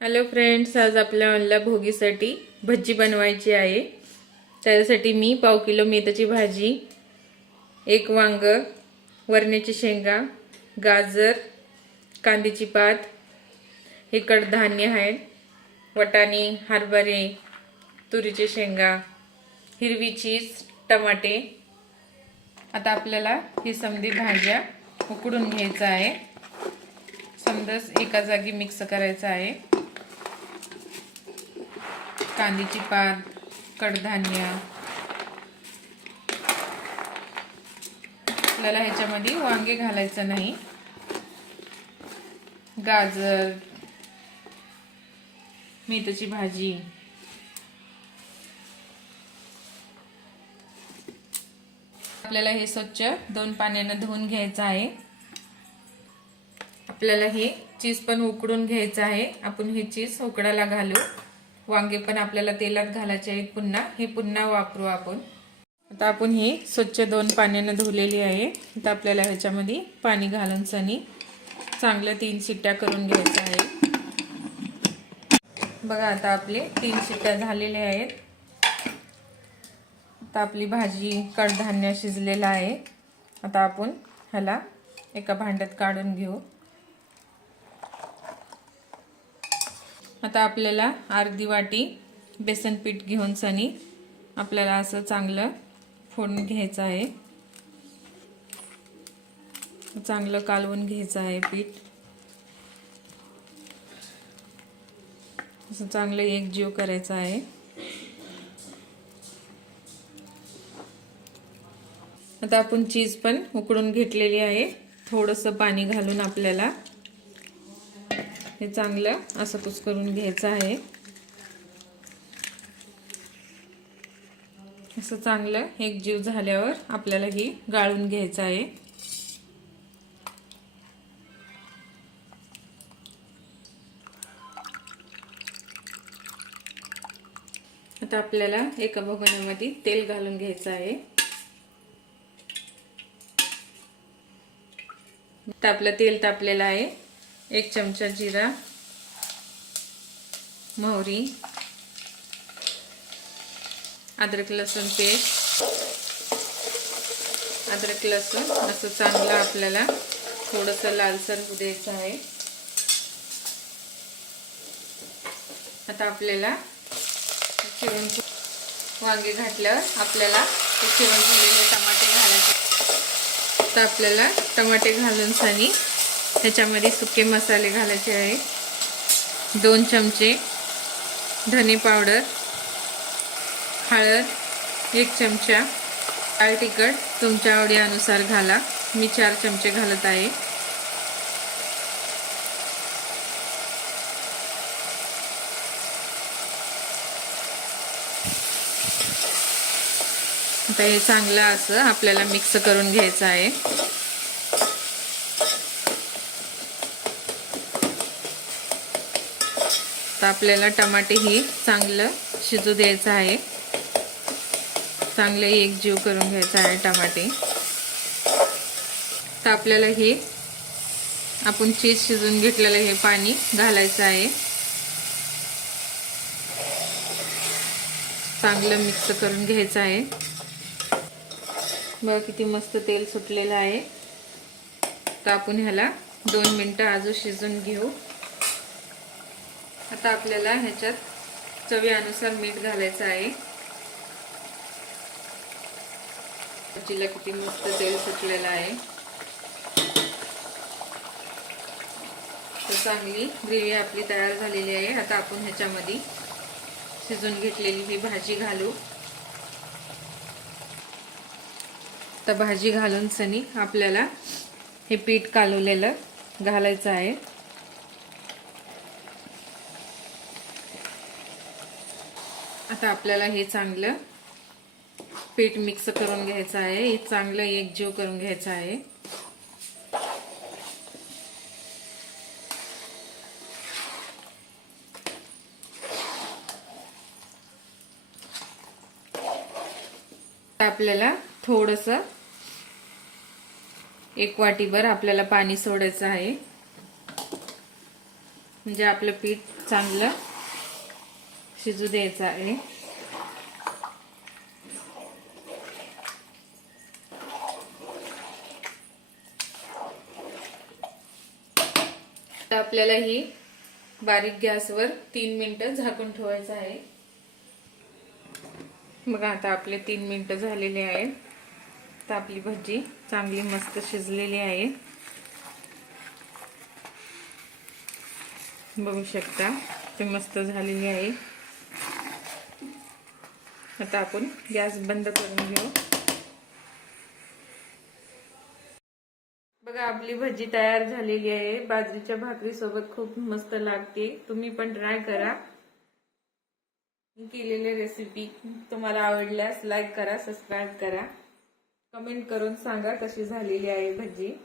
Hello friends, आज आपल्याला भोगीसाठी भजी बनवायची आहे। त्यासाठी मी पाव किलो मेथीची भाजी, एक वांग, वरण्याची शेंगा, गाजर, कांद्याची पात, हे कडधान्य आहे, वाटाणे, हरभरे, तुरीची शेंगा, हिरवी चीज, टमाटे। आता आपल्याला ही समधी भाज्या उकडून घ्यायचं आहे। समदस एका जागी मिक्स करायचं आहे। कांद्याची पात, कडधान्य, आपल्याला ह्याच्यामध्ये वांगे घालायचं नाही, गाजर, मेथीची भाजी, आपल्याला हे स्वच्छ 2 पाण्याने धुवून घ्यायचं आहे। आपल्याला हे चीज पण उकडून घ्यायचं आहे। आपण हे चीज उकडायला घालू। वांगे पण आपल्याला तेलात घालायचे आहेत, पुन्हा वापरू आपण। आता आपण हे स्वच्छ 2 पाण्याने धुवलेली आहे। आता आपल्याला ह्याच्यामध्ये पाणी घालून सनी चांगलं 3 शिट्ट्या करून घ्यायचं आहे। बघा, आता आपले 3 शिट्ट्या झालेल्या आहेत। आता आपली भाजी, कडधान्य शिजलेलं आहे। आता आपण ह्याला एका भांड्यात काढून घेऊ। आता आपल्याला अर्धी वाटी बेसन पीठ घेऊन सनी आपल्याला असं चांगलं फोडून घ्यायचं आहे। चांगलं कालवून घ्यायचं आहे पीठ। असं चांगलं एकजीव करायचं आहे। आता आपण चीज पण उकडून घेतलेली आहे। थोडंसं पाणी घालून आपल्याला हे चांगलं असं कुस्करून घ्यायचं आहे। असं चांगलं एकजीव झाल्यावर आपल्याला ही गाळून घ्यायचं आहे। आता आपल्याला एका भगोन्यामध्ये तेल घालून घ्यायचं आहे। आता आपलं तेल तापलेलं आहे। 1 चमचा जिरा, मोहरी, अद्रक लसूण पेस्ट, अद्रक लसूण असं चांगलं आपल्याला थोडंसं लालसर होऊ द्यायचं आहे। आता आपल्याला चिरून वांगे घातल्यावर आपल्याला चिरून ठेवलेले टमाटे घालायचे। आता आपल्याला टमाटे घालून सनी ह्याच्यामध्ये सुके मसाले घालायचे आहे। 2 चमचे धने पावडर, हळद, 1 चमचा, लाल तिखट तुमच्या आवडीनुसार घाला। मी 4 चमचे घालत आहे। आता हे चांगलं असं आपल्याला मिक्स करून घ्यायचं आहे। आता आपल्याला टमाटे ही चांगलं शिजू द्यायचं आहे। चांगले एकजीव करून घ्यायचं आहे टमाटे। तर आपल्याला हे आपण चीज शिजून घेतलेलं हे पाणी घालायचं आहे। चांगलं मिक्स करून घ्यायचं आहे। बघा किती मस्त तेल सुटलेलं आहे। तर आपण ह्याला 2 मिनिटं अजून शिजून घेऊ। आता आपल्याला ह्याच्यात चवीनुसार मीठ घालायचं आहे। भाजीला किती मस्त तेल सुटलेलं आहे। तर चांगली ग्रेव्ही आपली तयार झालेली आहे। आता आपण ह्याच्यामध्ये शिजून घेतलेली ही भाजी घालू। तर भाजी घालून सनी आपल्याला हे पीठ कालवलेलं घालायचं आहे। आता आपल्याला हे चांगलं पीठ मिक्स करून घ्यायचं आहे। हे चांगलं एकजीव करून घ्यायचं आहे। आपल्याला थोडंसं 1 वाटीभर आपल्याला पाणी सोडायचं आहे। म्हणजे आपलं पीठ चांगलं शिजू द्यायचं आहे. आता आपल्याला ही बारीक गॅसवर 3 मिनिटं झाकून ठेवायचं आहे. बघा आता आपले 3 मिनिटं झालेले आहेत. तर आपली भजी चांगली मस्त शिजलेली आहे. बघू शकता ते मस्त झालेली आहे. आता आपण गॅस बंद करून घेऊ. बघा आपली भजी तयार झालेली आहे. बाजरीच्या भाकरी सोबत खूप मस्त लागते. तुम्ही पण ट्राय करा. केलेली रेसिपी तुम्हाला आवडल्यास लाईक करा, सबस्क्राईब करा, कमेंट करून सांगा कशी झालेली आहे भजी.